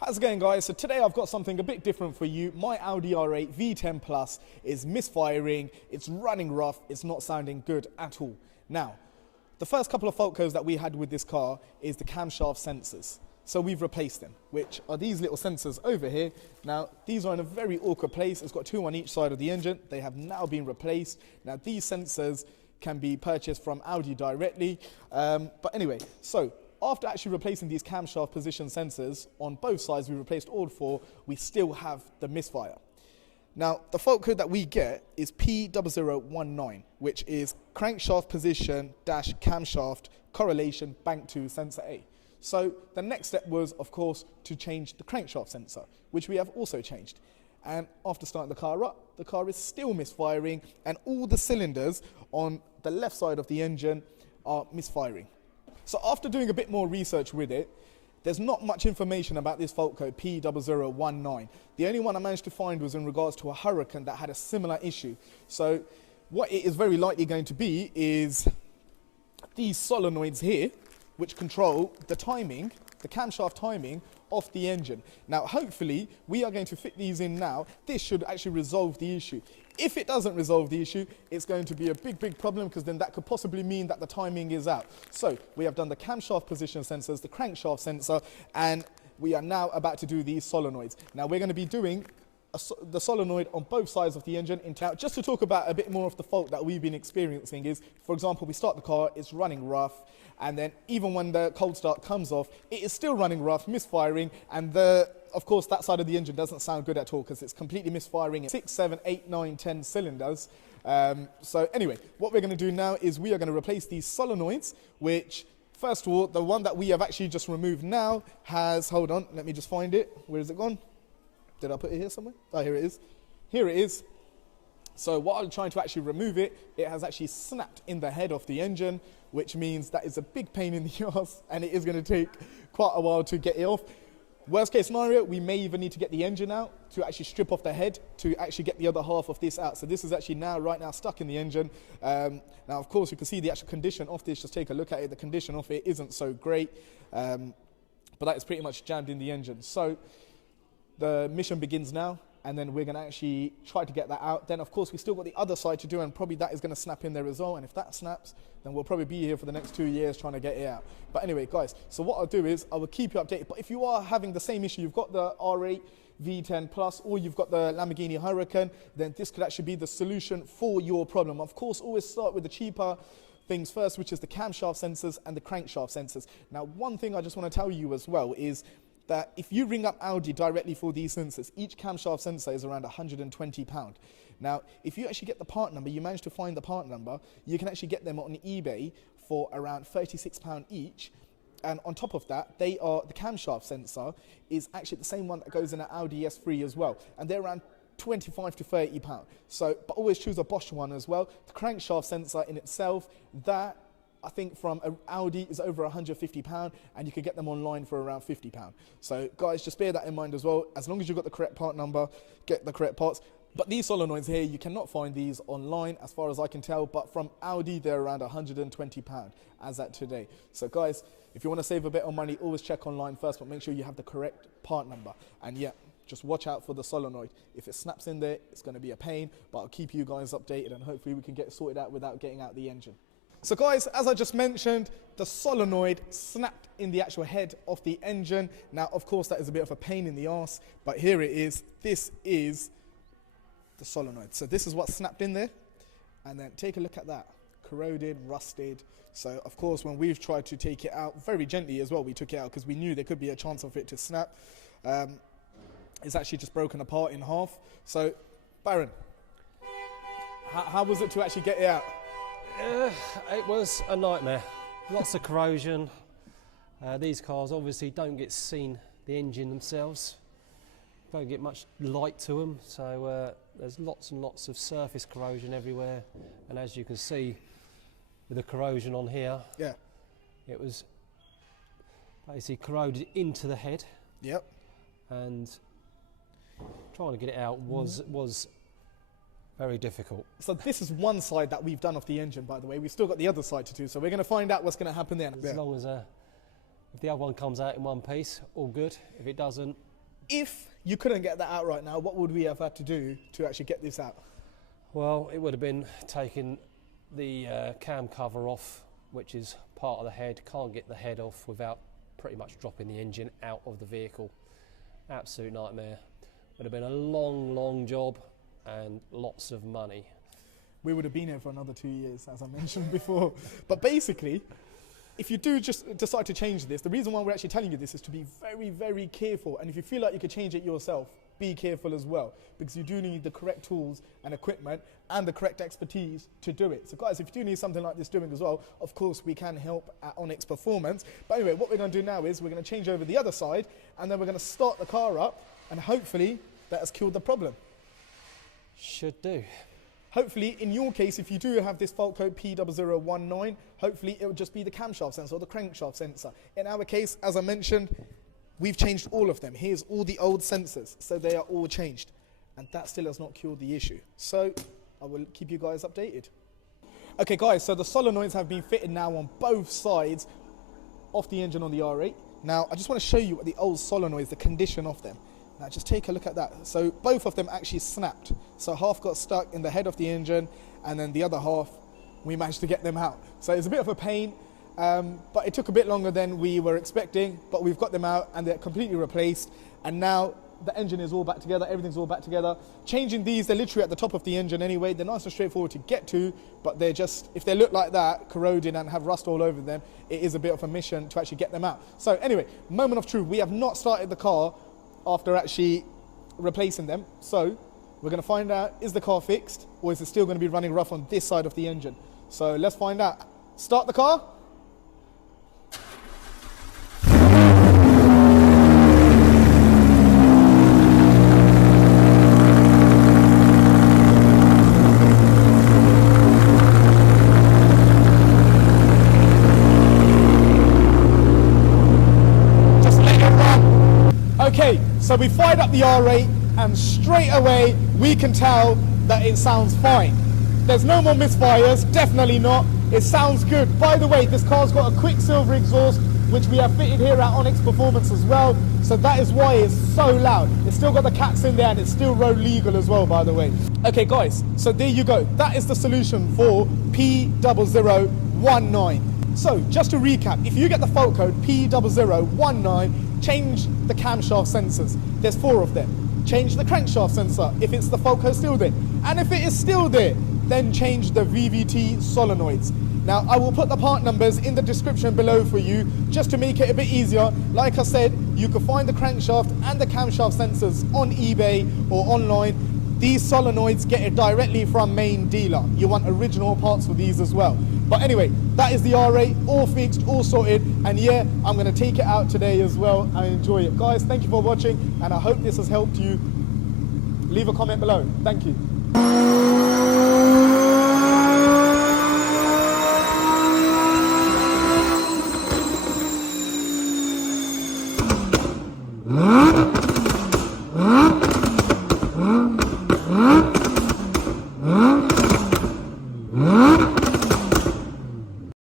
How's it going, guys? So today I've got something a bit different for you. My Audi R8 V10 Plus is misfiring, it's running rough, it's not sounding good at all. Now, the first couple of fault codes that we had with this car is the camshaft sensors. So we've replaced them, which are these little sensors over here. Now, these are in a very awkward place. It's got two on each side of the engine. They have now been replaced. Now, these sensors can be purchased from Audi directly. But anyway, so after actually replacing these camshaft position sensors on both sides, we replaced all four, we still have the misfire. Now, the fault code that we get is P0019, which is crankshaft position dash camshaft correlation bank 2 sensor A. So the next step was, of course, to change the crankshaft sensor, which we have also changed. And after starting the car up, the car is still misfiring, and all the cylinders on the left side of the engine are misfiring. So after doing a bit more research with it, there's not much information about this fault code P0019. The only one I managed to find was in regards to a Huracan that had a similar issue. So what it is very likely going to be is these solenoids here, which control the timing, the camshaft timing of the engine. Now, hopefully, we are going to fit these in now. This should actually resolve the issue. If it doesn't resolve the issue, it's going to be a big problem, because then that could possibly mean that the timing is out. So we have done the camshaft position sensors, the crankshaft sensor, and we are now about to do these solenoids. Now, we're going to be doing the solenoid on both sides of the engine. Now, just to talk about a bit more of the fault that we've been experiencing is, for example, we start the car, it's running rough, and then even when the cold start comes off, it is still running rough, misfiring, and of course that side of the engine doesn't sound good at all because it's completely misfiring in 6, 7, 8, 9, 10 cylinders. So anyway, what we're going to do now is we are going to replace these solenoids, which, first of all, the one that we have actually just removed now has, hold on, let me just find it. Where is it gone? Did I put it here somewhere? Oh, here it is. Here it is. So while I'm trying to actually remove it, it has actually snapped in the head of the engine, which means that is a big pain in the ass, and it is going to take quite a while to get it off. Worst case scenario, we may even need to get the engine out to actually strip off the head to actually get the other half of this out. So this is actually right now stuck in the engine. Now, of course, you can see the actual condition of this. Just take a look at it. The condition of it isn't so great, but that is pretty much jammed in the engine. So the mission begins now, and then we're going to actually try to get that out. Then, of course, we still got the other side to do, and probably that is going to snap in there as well. And if that snaps, then we'll probably be here for the next 2 years trying to get it out. But anyway, guys, so what I'll do is I will keep you updated. But if you are having the same issue, you've got the R8 V10 Plus, or you've got the Lamborghini Huracan, then this could actually be the solution for your problem. Of course, always start with the cheaper things first, which is the camshaft sensors and the crankshaft sensors. Now, one thing I just want to tell you as well is that if you ring up Audi directly for these sensors, each camshaft sensor is around £120. Now, if you actually get the part number, you manage to find the part number, you can actually get them on eBay for around £36 each. And on top of that, the camshaft sensor is actually the same one that goes in an Audi S3 as well. And they're around £25 to £30. So, but always choose a Bosch one as well. The crankshaft sensor in itself, that I think from Audi is over £150, and you can get them online for around £50. So guys, just bear that in mind as well. As long as you've got the correct part number, get the correct parts. But these solenoids here, you cannot find these online as far as I can tell, but from Audi, they're around £120 as at today. So guys, if you want to save a bit of money, always check online first, but make sure you have the correct part number. And yeah, just watch out for the solenoid. If it snaps in there, it's going to be a pain, but I'll keep you guys updated, and hopefully we can get it sorted out without getting out the engine. So guys, as I just mentioned, the solenoid snapped in the actual head of the engine. Now, of course, that is a bit of a pain in the arse, but here it is. This is the solenoid. So this is what snapped in there. And then take a look at that. Corroded, rusted. So, of course, when we've tried to take it out, very gently as well, we took it out because we knew there could be a chance of it to snap. It's actually just broken apart in half. So, Baron, how was it to actually get it out? It was a nightmare. Lots of corrosion. These cars obviously don't get seen, the engine themselves. Don't get much light to them, so there's lots and lots of surface corrosion everywhere. And as you can see with the corrosion on here, yeah, it was basically corroded into the head. Yep. And trying to get it out was very difficult. So this is one side that we've done of the engine, by the way. We've still got the other side to do, so we're going to find out what's going to happen then. As long as If the other one comes out in one piece, all good. If it doesn't... If you couldn't get that out right now, what would we have had to do to actually get this out? Well, it would have been taking the cam cover off, which is part of the head. Can't get the head off without pretty much dropping the engine out of the vehicle. Absolute nightmare. Would have been a long job and lots of money. We would have been here for another 2 years, as I mentioned before. But basically, if you do just decide to change this, the reason why we're actually telling you this is to be very careful. And if you feel like you could change it yourself, be careful as well, because you do need the correct tools and equipment and the correct expertise to do it. So guys, if you do need something like this doing as well, of course we can help at Onyx Performance. But anyway, what we're going to do now is we're going to change over the other side, and then we're going to start the car up, and hopefully that has killed the problem. Should do. Hopefully, in your case, if you do have this fault code P0019, hopefully it will just be the camshaft sensor or the crankshaft sensor. In our case, as I mentioned, we've changed all of them. Here's all the old sensors, so they are all changed. And that still has not cured the issue. So I will keep you guys updated. Okay guys, so the solenoids have been fitted now on both sides of the engine on the R8. Now, I just want to show you what the old solenoids, the condition of them. Now just take a look at that. So both of them actually snapped. So half got stuck in the head of the engine, and then the other half, we managed to get them out. So it's a bit of a pain, but it took a bit longer than we were expecting, but we've got them out and they're completely replaced. And now the engine is all back together, everything's all back together. Changing these, they're literally at the top of the engine anyway. They're nice and straightforward to get to, but they're just, if they look like that, corroded and have rust all over them, it is a bit of a mission to actually get them out. So anyway, moment of truth, we have not started the car after actually replacing them. So we're going to find out, is the car fixed or is it still going to be running rough on this side of the engine? So let's find out. Start the car. Okay, so we fired up the R8 and straight away we can tell that it sounds fine. There's no more misfires, definitely not. It sounds good. By the way, this car's got a Quicksilver exhaust, which we have fitted here at Onyx Performance as well. So that is why it's so loud. It's still got the cats in there and it's still road legal as well, by the way. Okay guys, so there you go. That is the solution for P0019. So just to recap, if you get the fault code P0019, change the camshaft sensors. There's 4 of them. Change the crankshaft sensor if it's the fault code still there. And if it is still there, then change the VVT solenoids. Now, I will put the part numbers in the description below for you, just to make it a bit easier. Like I said, you can find the crankshaft and the camshaft sensors on eBay or online. These solenoids get it directly from main dealer. You want original parts for these as well. But anyway, that is the R8, all fixed, all sorted. And yeah, I'm going to take it out today as well. I enjoy it. Guys, thank you for watching, and I hope this has helped you. Leave a comment below. Thank you. Huh?